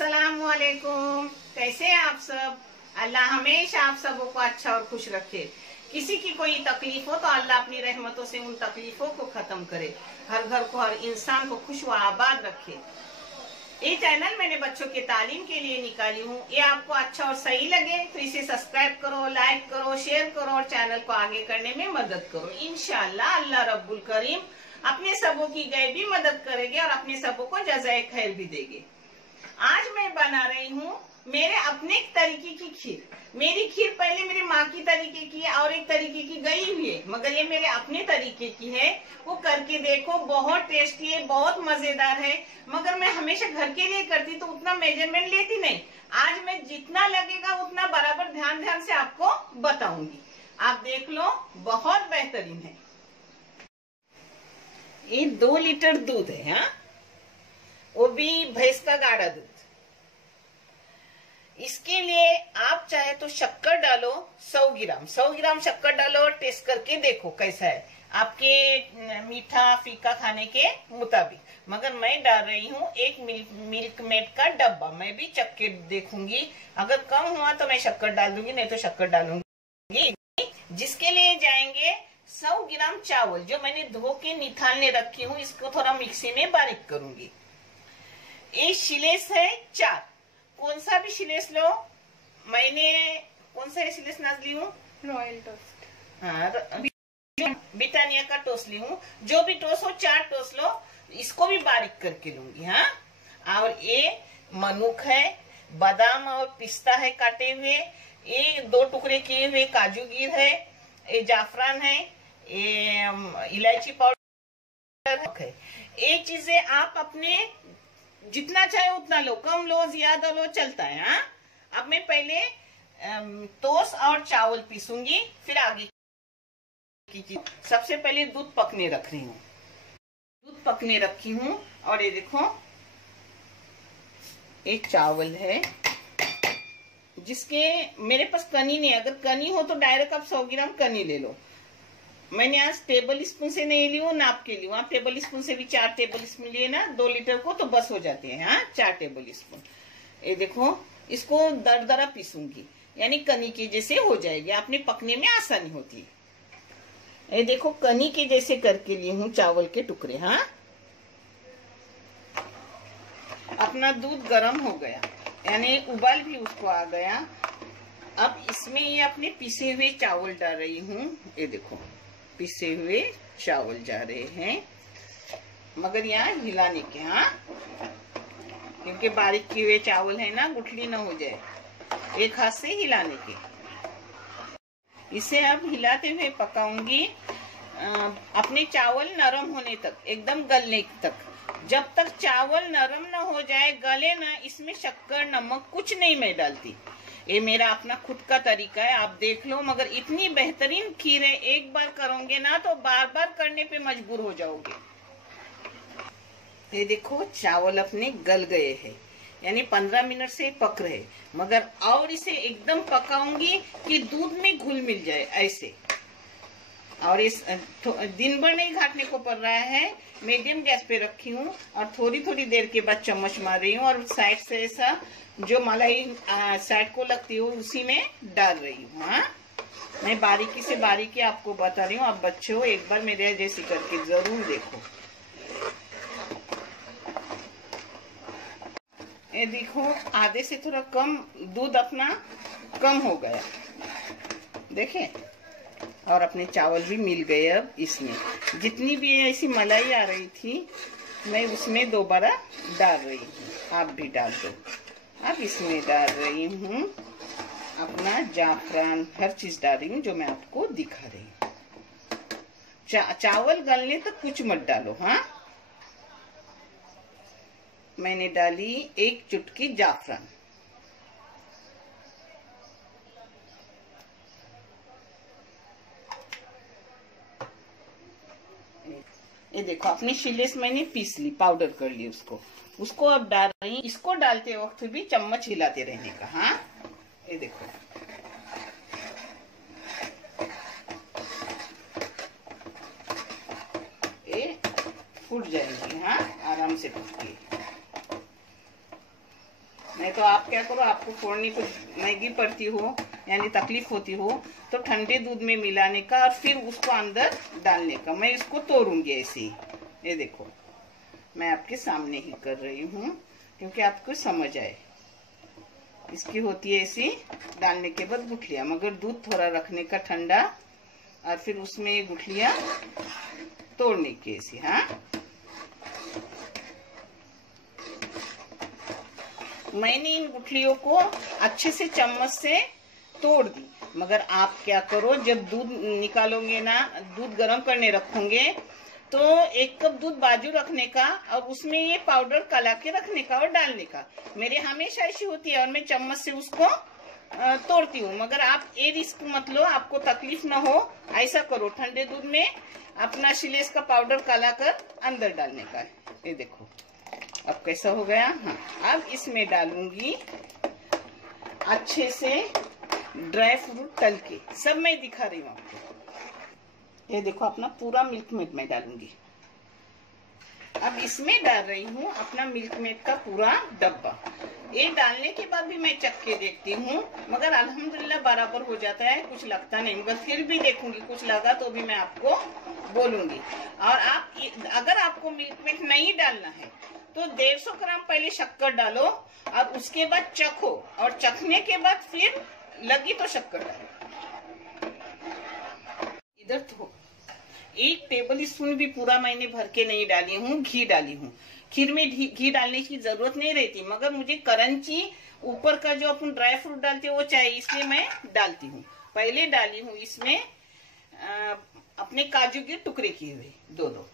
अस्सलामुअलैकुम। कैसे हैं आप सब? अल्लाह हमेशा आप सबों को अच्छा और खुश रखे। किसी की कोई तकलीफ हो तो अल्लाह अपनी रहमतों से उन तकलीफों को खत्म करे, हर घर को, हर इंसान को खुश व आबाद रखे। ये चैनल मैंने बच्चों के तालीम के लिए निकाली हूँ। ये आपको अच्छा और सही लगे तो इसे सब्सक्राइब करो, लाइक करो, शेयर करो और चैनल को आगे करने में मदद करो। इंशाअल्लाह अल्लाह रब्बुल करीम अपने सबों की गैबी मदद करेंगे और अपने सबों को जज़ाए खैर भी देंगे। आज मैं बना रही हूँ मेरे अपने तरीके की खीर। मेरी खीर पहले मेरी माँ की तरीके की और एक तरीके की गई हुई है, मगर ये मेरे अपने तरीके की है। वो करके देखो, बहुत टेस्टी है, बहुत मजेदार है। मगर मैं हमेशा घर के लिए करती तो उतना मेजरमेंट लेती नहीं। आज मैं जितना लगेगा उतना बराबर ध्यान ध्यान से आपको बताऊंगी। आप देख लो, बहुत बेहतरीन है। ये 2 लीटर दूध है, हाँ, वो भी भैंस का गाढ़ा दूध। इसके लिए आप चाहे तो शक्कर डालो, 100 ग्राम शक्कर डालो और टेस्ट करके देखो कैसा है, आपके मीठा फीका खाने के मुताबिक। मगर मैं डाल रही हूँ 1 मिल्क मेड का डब्बा। मैं भी चख के देखूंगी, अगर कम हुआ तो मैं शक्कर डाल दूंगी, नहीं तो शक्कर डालूंगी। जिसके लिए जाएंगे 100 ग्राम चावल, जो मैंने धो के निथालने रखी हूँ। इसको थोड़ा मिक्सी में बारीक करूंगी। ये शिलेस है 4, कौन सा भी शिलेस लो। मैंने कौन सा शिलेस नाज ली हूँ? रॉयल टोस्ट, हाँ, ब्रिटानिया का टोस्ट ली हूँ। जो भी टोस्ट हो, 4 टोस्ट लो। इसको भी बारीक करके लूंगी, हाँ। और ये मनुक है, बादाम और पिस्ता है काटे हुए, ये 2 टुकड़े किए हुए काजू गिर है, ये जाफरान है, ये इलायची पाउडर है। ये चीजें आप अपने जितना चाहे उतना लो, कम लो ज्यादा लो, चलता है, हाँ। अब मैं पहले टोस्ट और चावल पीसूंगी, फिर आगे की चीज। सबसे पहले दूध पकने रख रही हूँ। दूध पकने रखी हूँ और ये देखो, एक चावल है जिसके मेरे पास कनी नहीं। अगर कनी हो तो डायरेक्ट आप 100 ग्राम कनी ले लो। मैंने आज टेबल स्पून से नहीं ली हूँ, नाप के ली हूँ। आप टेबल स्पून से भी 4 टेबल स्पून लिए ना 2 लीटर को तो बस हो जाते हैं, हाँ, 4 टेबल स्पून। ये देखो, इसको दरदरा पीसूंगी, यानी कनी के जैसे हो जाएगी, आपने पकने में आसानी होती है। ये देखो, कनी के जैसे करके ली हूँ चावल के टुकड़े, हाँ। अपना दूध गर्म हो गया, यानी उबाल भी उसको आ गया। अब इसमें ये अपने पिसे हुए चावल डाल रही हूँ। ये देखो, पिसे हुए चावल जा रहे हैं, मगर यहाँ हिलाने के, हाँ, क्योंकि बारीक किए हुए चावल है ना, गुठली ना हो जाए। एक हाथ से हिलाने के। इसे अब हिलाते हुए पकाऊंगी अपने चावल नरम होने तक, एकदम गलने तक। जब तक चावल नरम ना हो जाए, गले ना, इसमें शक्कर नमक कुछ नहीं मैं डालती। ये मेरा अपना खुद का तरीका है, आप देख लो। मगर इतनी बेहतरीन खीर है, एक बार करोगे ना तो बार बार करने पे मजबूर हो जाओगे। ये देखो, चावल अपने गल गए हैं, यानी 15 मिनट से पक रहे। मगर और इसे एकदम पकाऊंगी कि दूध में घुल मिल जाए, ऐसे। और इस दिन भर नहीं घाटने को पड़ रहा है, मीडियम गैस पे रखी हूँ। और थोड़ी थोड़ी देर के बाद चम्मच मार रही हूँ और साइड से ऐसा जो मलाई साइड को लगती है उसी में डाल रही हूँ, हाँ। मैं बारीकी से बारीकी आपको बता रही हूँ। आप बच्चे हो, एक बार मेरे जैसी करके जरूर देखो। ये देखो, आधे से थोड़ा कम दूध अपना कम हो गया, देखें। और अपने चावल भी मिल गए। अब इसमें जितनी भी ऐसी मलाई आ रही थी, मैं उसमें दोबारा डाल रही हूँ। आप भी डाल दो। अब इसमें डाल रही हूँ अपना जाफरान, हर चीज डाल रही हूँ जो मैं आपको दिखा रही हूँ। चावल गलने तक कुछ मत डालो, हाँ। मैंने डाली 1 चुटकी जाफरान। ये देखो, अपनी शिलेस मैंने पीस ली, पाउडर कर ली उसको अब डाल रही। इसको डालते वक्त भी चम्मच हिलाते रहने का, हाँ। ये देखो, ये फूट जाएगी, हाँ, आराम से फूटती है। नहीं तो आप क्या करो, आपको फोड़ने को महंगी पड़ती हो यानी तकलीफ होती हो तो ठंडे दूध में मिलाने का और फिर उसको अंदर डालने का। मैं इसको तोड़ूंगी ऐसे ही। ये देखो मैं आपके सामने ही कर रही हूँ क्योंकि आपको समझ आए। इसकी होती है ऐसी डालने के बाद गुठलियां, मगर दूध थोड़ा रखने का ठंडा और फिर उसमें ये गुठलियां तोड़ने की ऐसी। हाँ, मैंने इन गुठलियों को अच्छे से चम्मच से तोड़ दी, मगर आप क्या करो, जब दूध निकालोगे ना, दूध गर्म करने रखोगे तो 1 कप दूध बाजू रखने का और उसमें ये पाउडर कला के रखने का और डालने का। मेरे हमेशा ऐसी होती है और मैं चम्मच से उसको तोड़ती हूँ, मगर आप ये रिस्क मत लो, आपको तकलीफ ना हो। ऐसा करो, ठंडे दूध में अपना शिलेस का पाउडर काला कर अंदर डालने का। ये देखो अब कैसा हो गया। हाँ, अब इसमें डालूंगी अच्छे से ड्राई फ्रूट तल के, सब मैं दिखा रही हूँ आपको। ये देखो अपना पूरा मिल्क मेड में डालूंगी। अब इसमें डाल रही हूँ अपना मिल्क मेड का पूरा डब्बा। ये डालने के बाद भी मैं चख के देखती हूँ, मगर अल्हम्दुलिल्लाह बराबर हो जाता है, कुछ लगता नहीं, मगर फिर भी देखूंगी, कुछ लगा तो भी मैं आपको बोलूंगी। और आप अगर आपको मिल्क मेड नहीं डालना है तो 150 ग्राम पहले शक्कर डालो और उसके बाद चखो, और चखने के बाद फिर लगी तो शक्कर डालो। इधर तो 1 टेबल स्पून भी पूरा मैंने भर के नहीं डाली हूँ, घी डाली हूँ। खीर में घी डालने की जरूरत नहीं रहती, मगर मुझे करंची ऊपर का जो अपन ड्राई फ्रूट डालते हैं वो चाहिए, इसलिए मैं डालती हूँ। पहले डाली हूँ इसमें अपने काजू के टुकड़े किए हुए 2-2।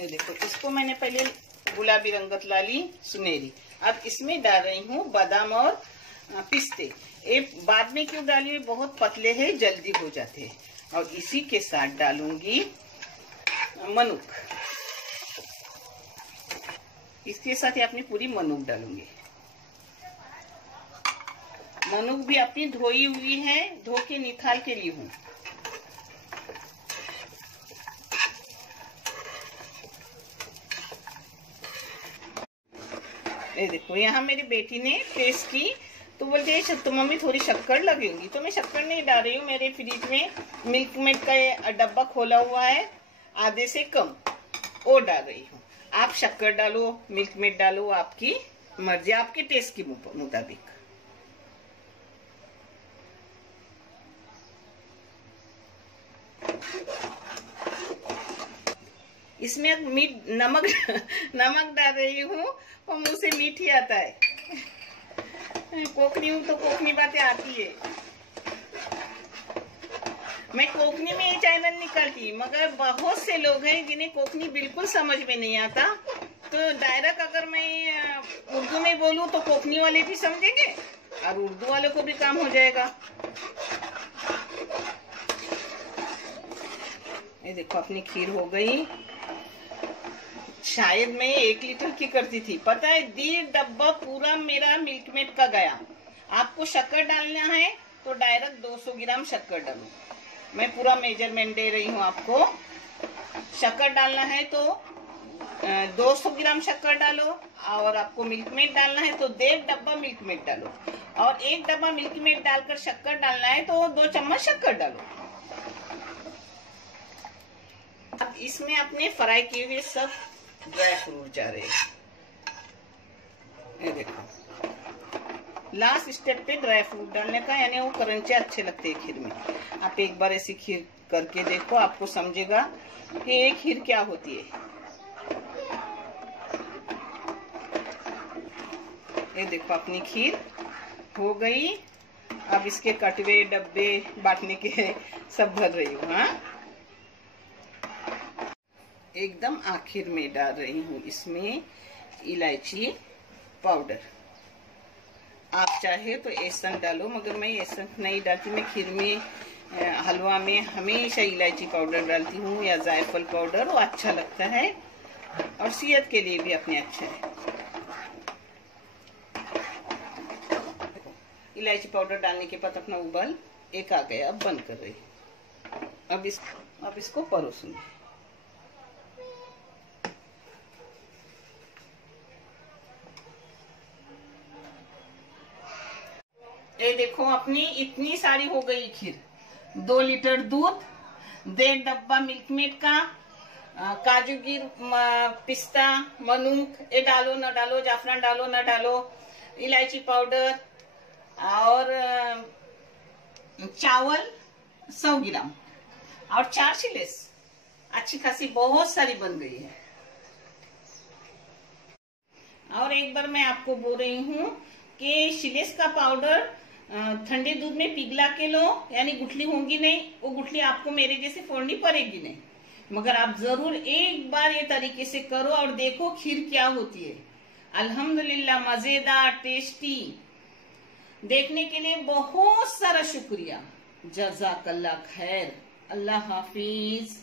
ये देखो इसको मैंने पहले गुलाबी रंगत ला ली, सुनहरी। अब इसमें डाल रही हूँ बादाम और पिस्ते। ये बाद में क्यों डाली हुई, बहुत पतले हैं, जल्दी हो जाते हैं। और इसी के साथ डालूंगी मनुक, इसके साथ ही अपनी पूरी मनुक डालूंगी। मनुक भी अपनी धोई हुई है, धो के निकाल के ली हूँ। ये देखो यहाँ मेरी बेटी ने टेस्ट की तो बोलते हैं तो मम्मी थोड़ी शक्कर लगेगी, तो मैं शक्कर नहीं डाल रही हूँ। मेरे फ्रिज में मिल्क मेड का डब्बा खोला हुआ है, आधे से कम वो डाल रही हूँ। आप शक्कर डालो, मिल्क मेड डालो, आपकी मर्जी, आपके टेस्ट के मुताबिक। इसमें नमक डाल रही हूँ और मुंह से मीठी आता है। कोकनी हूँ तो कोकनी बातें आती है। मैं कोकनी में ये चैनल निकालती, मगर बहुत से लोग हैं जिन्हें कोकनी बिल्कुल समझ में नहीं आता, तो डायरेक्ट अगर मैं उर्दू में बोलूँ तो कोकनी वाले भी समझेंगे और उर्दू वालों को भी काम हो जाएगा। ये देखो अपनी खीर हो गई। शायद मैं 1 लीटर की करती थी, पता है 1.5 डब्बा पूरा मेरा मिल्क मेड का गया। आपको शक्कर डालना है तो डायरेक्ट 200 ग्राम शक्कर डालो। मैं पूरा मेजरमेंट दे रही हूँ आपको। शक्कर डालना है तो 200 ग्राम शक्कर डालो, और आपको मिल्क मेड डालना है तो 1.5 डब्बा मिल्क मेड डालो, और 1 डब्बा मिल्क मेड डालकर शक्कर डालना है तो 2 चम्मच शक्कर डालो। अब इसमें अपने फ्राई किए हुए सब ड्राई फ्रूट जा रहे हैं। ये देखो लास्ट स्टेप पे ड्राई फ्रूट डालने का, यानी वो करंचे अच्छे लगते हैं खीर में। आप एक बार ऐसी खीर करके देखो, आपको समझेगा कि ये खीर क्या होती है। ये देखो अपनी खीर हो गई। अब इसके कटवे डब्बे बांटने के सब भर रही हूँ। हाँ, एकदम आखिर में डाल रही हूँ इसमें इलायची पाउडर। आप चाहे तो एसन डालो, मगर मैं एसन नहीं डालती। मैं खीर में, हलवा में हमेशा इलायची पाउडर डालती हूँ या जायफल पाउडर, वो अच्छा लगता है और सेहत के लिए भी अपने अच्छा है। इलायची पाउडर डालने के बाद अपना उबाल एक आ गया, अब बंद कर रही। अब इसको परोसूंगी। ये देखो अपनी इतनी सारी हो गई खीर। 2 लीटर दूध, 1.5 डब्बा मिल्क मेड का, काजू गिर, पिस्ता, मनुक, ये डालो न डालो, जाफरान डालो न डालो, इलायची पाउडर और चावल 100 ग्राम और 4 चिलेस। अच्छी खासी बहुत सारी बन गई है। और एक बार मैं आपको बोल रही हूँ कि शिलेस का पाउडर ठंडे दूध में पिघला के लो, यानी गुठली होगी नहीं, वो गुठली आपको मेरे जैसे फोड़नी पड़ेगी नहीं, मगर आप जरूर एक बार ये तरीके से करो और देखो खीर क्या होती है। अल्हम्दुलिल्लाह, मजेदार, टेस्टी। देखने के लिए बहुत सारा शुक्रिया। जज़ाकल्लाह खैर। अल्लाह हाफिज।